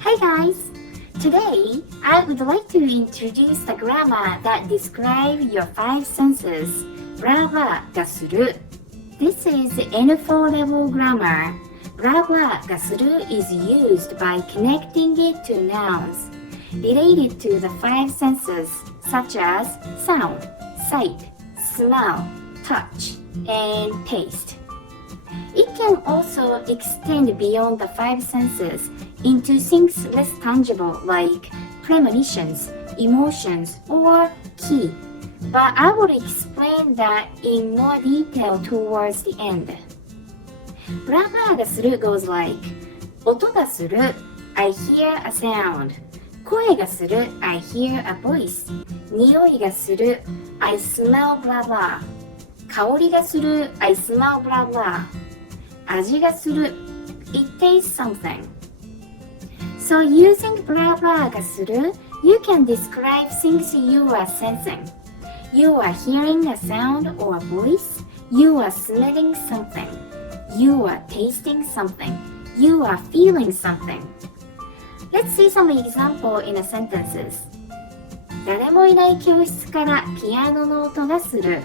Hi guys! Today, I would like to introduce the grammar that describes your five senses. ブラブラがする。This is the N4 level grammar. ブラブラがする is used by connecting it to nouns related to the five senses such as sound, sight, smell, touch, and taste. It can also extend beyond the five senses into things less tangible like premonitions, emotions, or ki. But I will explain that in more detail towards the end. ブラブラがする goes like 音がする I hear a sound 声がする I hear a voice 匂いがする I smell blah blah 香りがする I smell blah blah 味がする It tastes something. So using blah blah がする you can describe things you are sensing. You are hearing a sound or a voice. You are smelling something. You are tasting something. You are feeling something. Let's see some example in the sentences. 誰もいない教室からピアノの音がする。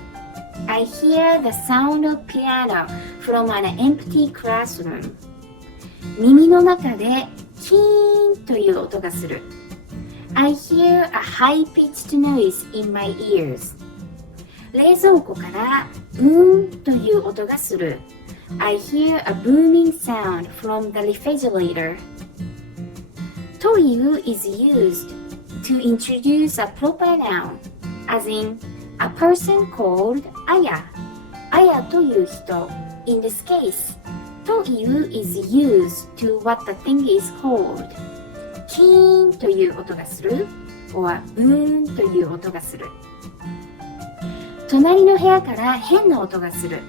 I hear the sound of piano from an empty classroom. 耳の中でキーンという音がする。I hear a high-pitched noise in my ears. 冷蔵庫からブーンという音がする。I hear a booming sound from the refrigerator. という is used to introduce a proper noun, as in a person called Aya. Aya という人。In this case, という is used to what the thing is called. キーンという音がする or ブーンという音がする。隣の部屋から変な音がする。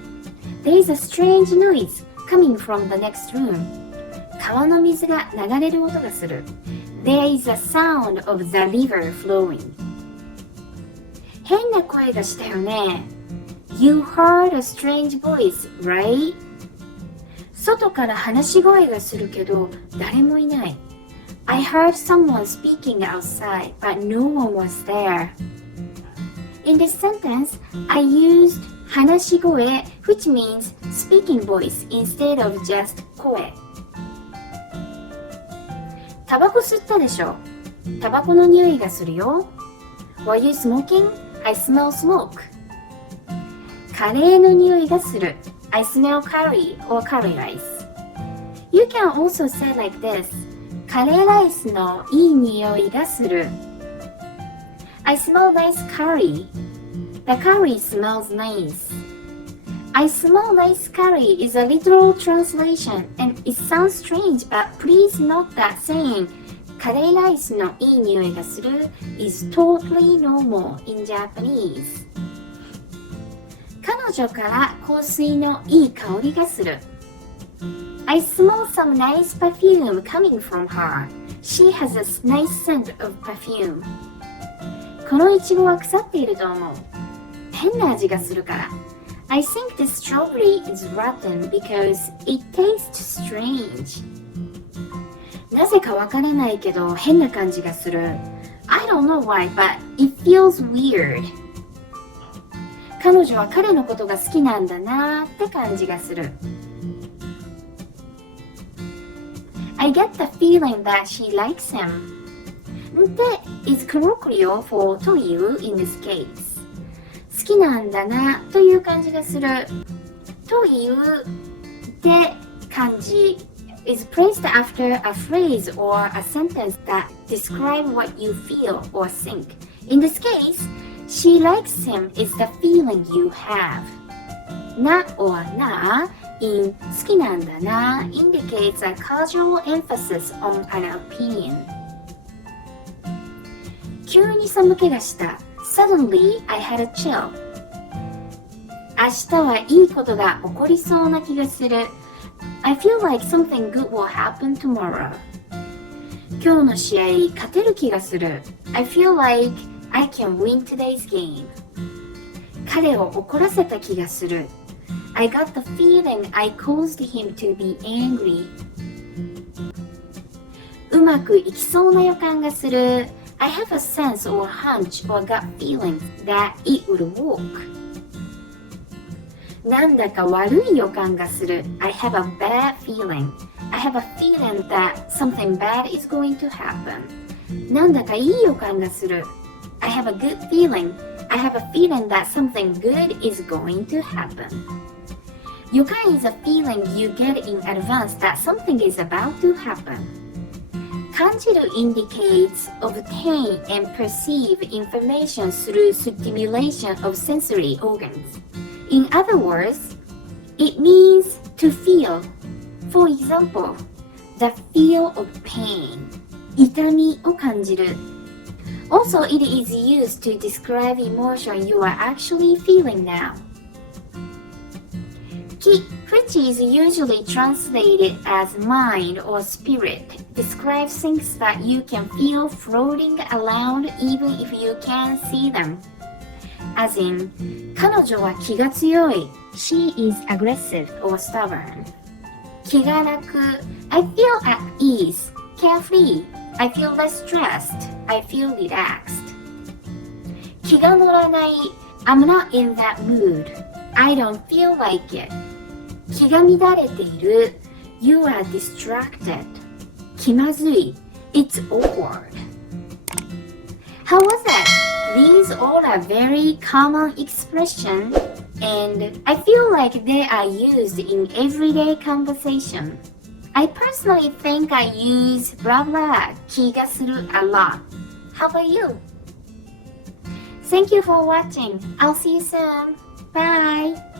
There is a strange noise coming from the next room. 川の水が流れる音がする。There is a sound of the river flowing. 変な声がしたよね。You heard a strange voice, right? 外から話し声がするけど誰もいない。I heard someone speaking outside, but no one was there. In this sentence, I used 話し声 which means speaking voice instead of just 声。タバコ吸ったでしょ。タバコの匂いがするよ。Were you smoking? I smell smoke. カレーの匂いがする。I smell curry or curry rice. You can also say like this. カレーライスのいい匂いがする。I smell nice curry. The curry smells nice. I smell nice curry is a literal translation and it sounds strange, but please note that saying カレーライスのいい匂いがする is totally normal in Japanese. 彼女から香水のいい香りがする。I smell some nice perfume coming from her. She has a nice scent of perfume. このイチゴは腐っていると思う。変な味がするから。I think the strawberry is rotten because it tastes strange. なぜかわからないけど変な感じがする。I don't know why, but it feels weird. 彼女は彼のことが好きなんだなって感じがする。I get the feeling that she likes him. で is colloquial for という in this case. 好きなんだなという感じがする。というで漢字 is placed after a phrase or a sentence that describe what you feel or think. In this case, she likes him is the feeling you have. な or な in 好きなんだな indicates a casual emphasis on an opinion. 急に寒気がした。Suddenly, I had a chill. 明日はいいことが起こりそうな気がする。I feel like something good will happen tomorrow. 今日の試合勝てる気がする。I feel like I can win today's game. 彼を怒らせた気がする。I got the feeling I caused him to be angry. うまくいきそうな予感がする。I have a sense or hunch or gut feeling that it would work. なんだか悪い予感がする。I have a bad feeling. I have a feeling that something bad is going to happen. なんだかいい予感がする。I have a good feeling. I have a feeling that something good is going to happen. 予感 is a feeling you get in advance that something is about to happen. 感じる indicates obtain and perceive information through stimulation of sensory organs. In other words, it means to feel. For example, the feel of pain. 痛みを感じる。Also, it is used to describe emotion you are actually feeling now. 気 which is usually translated as mind or spirit, describes things that you can feel floating around even if you can't see them. As in, 彼女は気が強い。She is aggressive or stubborn. 気が楽。I feel at ease, carefree. I feel less stressed. I feel relaxed. 気が乗らない。I'm not in that mood. I don't feel like it. 気が乱れている。You are distracted. 気まずい。It's awkward. How was that? These all are very common expressions, and I feel like they are used in everyday conversation. I personally think I use blah blah 気がする a lot. How about you? Thank you for watching. I'll see you soon. Bye.